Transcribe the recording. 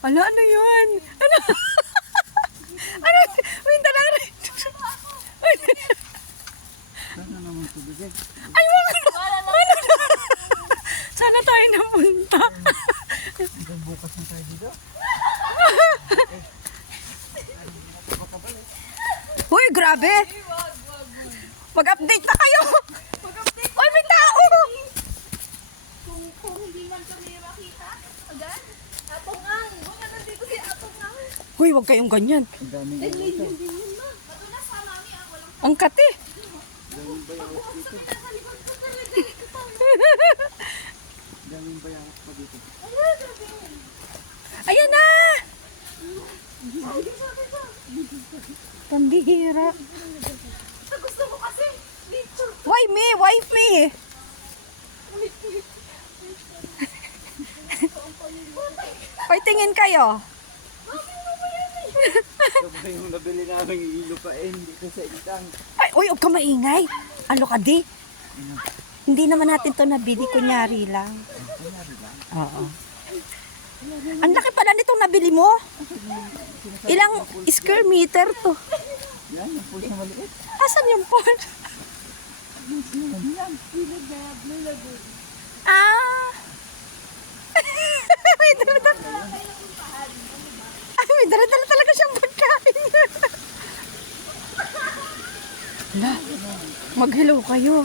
Ala, ano yun? Ano? Ano? Wait, talaga. Sana naman tubig eh. Ay, wala. Wala na. Sana tayo napunta. Hanggang bukas na tayo dito. Uy, grabe. Mag-update na kayo. Uy, may tao. Kung hindi man kami makita, agad, Apongang. Mga nandito si Apongang. Uy, huwag kayong ganyan. Ang daming ito. Matulas sa mami, walang Ang kate. Daming bayawat dito. nasa likod ko talaga. Daming bayawat pa dito. Ayan na. Pambihira. Gusto mo kasi, dito. Why me? Why me? Hoy, tingin kayo. Ito ba yung nabili namin ilupain dito sa itang. Ay, uy, huwag ka maingay. Ano ka di? Hindi naman natin to nabili, kunyari lang. Oo. Ang laki pala nitong nabili mo. Ilang square meter to? Yan, yung pool na maliit. Asan yung pool? Ah! May dala-dala. Ay, may dala-dala talaga siyang pagkain. Hala, mag-hello kayo.